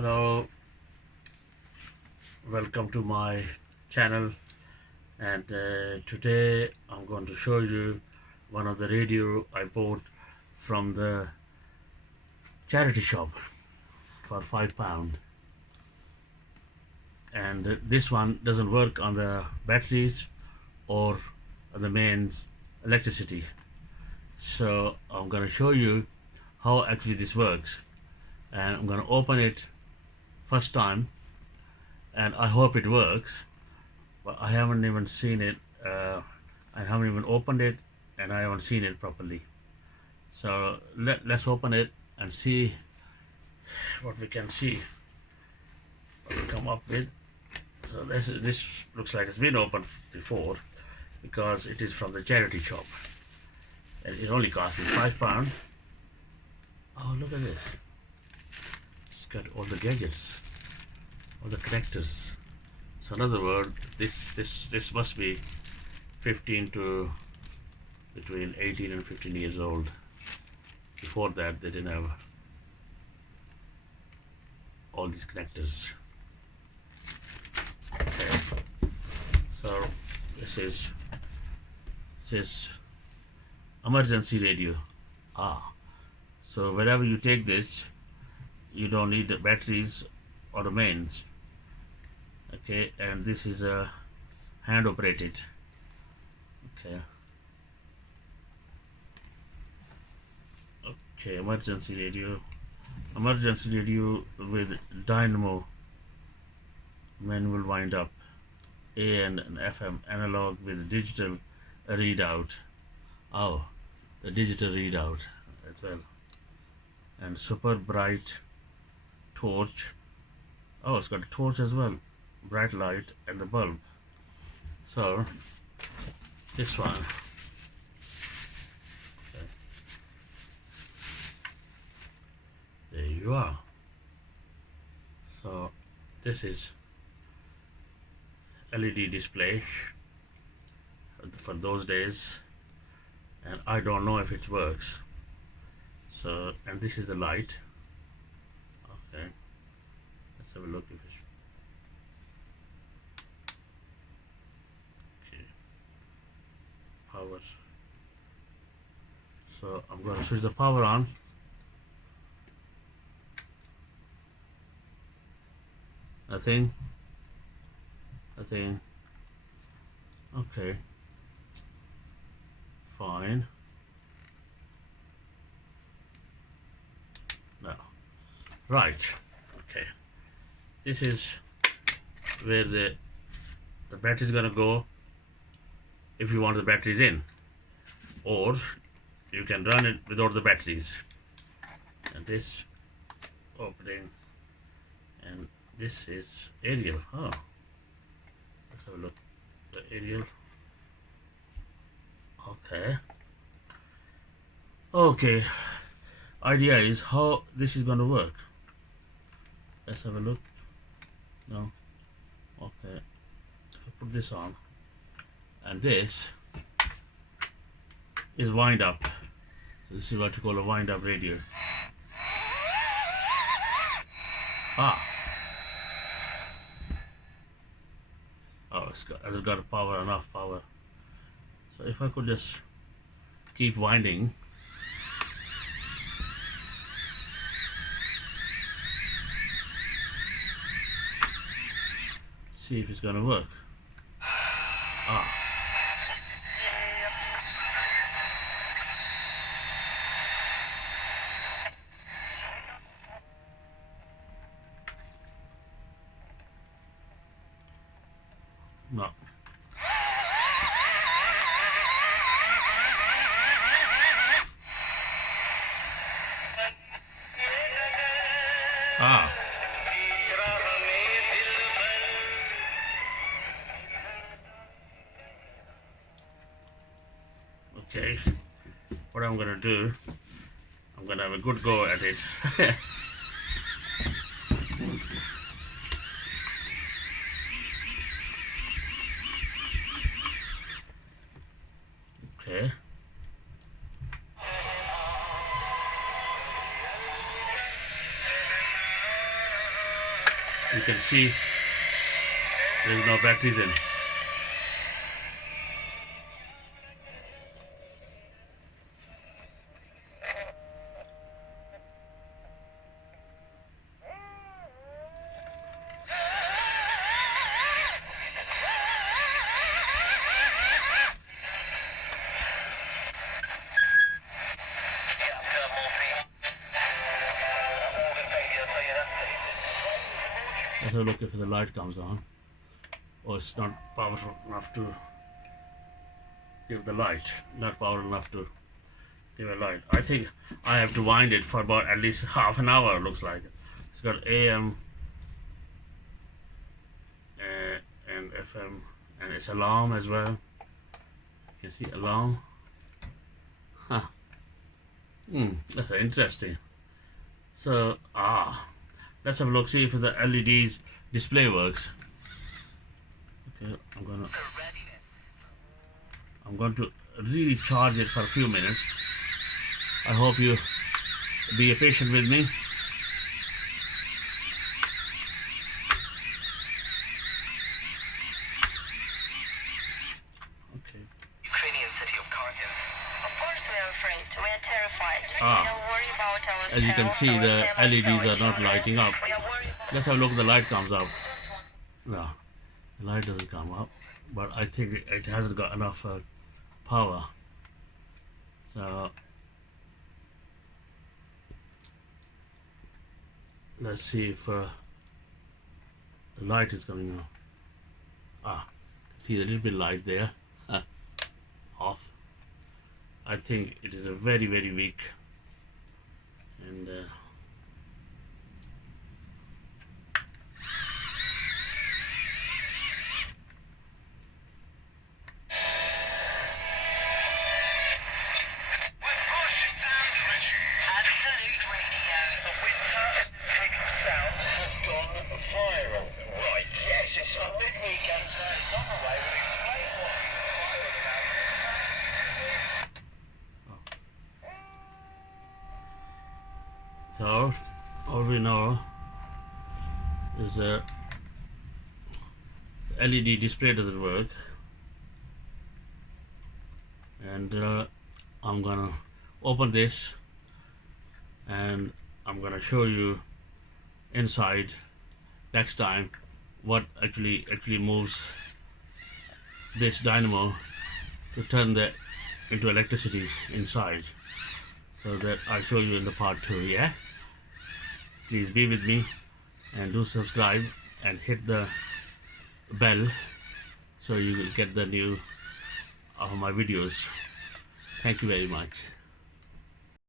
Hello, welcome to my channel. And today I'm going to show you one of the radio I bought from the charity shop for £5. And this one doesn't work on the batteries or the mains electricity. So I'm going to show you how actually this works. And I'm going to open it first time, and I hope it works. But I haven't even seen it. I haven't even opened it, and I haven't seen it properly. So let's open it and see what we can see, what we come up with. So this looks like it's been opened before because it is from the charity shop, and it only cost me £5. Oh, look at this! It's got all the gadgets, all the connectors. So in other words, this must be 15 to between 18 and 15 years old. Before that, they didn't have all these connectors. Okay, so this is emergency radio. So wherever you take this, you don't need the batteries or the mains. Okay, and this is a hand operated. Okay. Okay, emergency radio with dynamo, manual wind up, AM and FM, analog with digital readout. Oh, the digital readout as well. And super bright torch. Oh, it's got a torch as well, bright light, and the bulb. So this one, okay. There you are. So this is LED display for those days, and I don't know if it works. So, and this is the light. Okay, let's have a look if it's okay. Power. So I'm going to switch the power on. Nothing. Okay, fine. Now, right. Okay, this is where the battery is gonna go if you want the batteries in, or you can run it without the batteries. And this opening, and this is aerial. Oh, let's have a look. The aerial. Okay, idea is how this is going to work. Let's have a look. No. Okay, put this on, and this is wind up. So this is what you call a wind up radio. Oh, it's got enough power. So if I could just keep winding. See if it's gonna work. No. Okay, what I'm gonna do, I'm gonna have a good go at it. Okay. You can see there's no batteries in. Let's have a look if the light comes on. Oh, it's not powerful enough to give the light. Not powerful enough to give a light. I think I have to wind it for about at least half an hour, looks like. It's got AM and FM, and it's alarm as well. You can see alarm. Huh. That's interesting. So, let's have a look, see if the LED's display works. Okay, I'm going to really charge it for a few minutes. I hope you be patient with me. Okay. Ukrainian city of Kharkiv. Of course we are afraid. We are terrified. Ah. We are worried about ourselves. As you can see, the LEDs are not lighting up. We are worried. Let's have a look if the light comes up. No, the light doesn't come up, but I think it hasn't got enough power. So let's see if the light is coming on. See a little bit light there. Off. I think it is a very, very weak, and Absolute radio. The winter pig sound has gone viral. Right, yes, it's a mid-weekend, so it's on the way. We'll explain what viral about. so all we know is the LED display doesn't work, and I'm gonna open this and I'm gonna show you inside next time what actually moves this dynamo to turn that into electricity inside, so that I'll show you in the part 2. Yeah, please be with me and do subscribe and hit the bell so you will get the new of my videos. Thank you very much.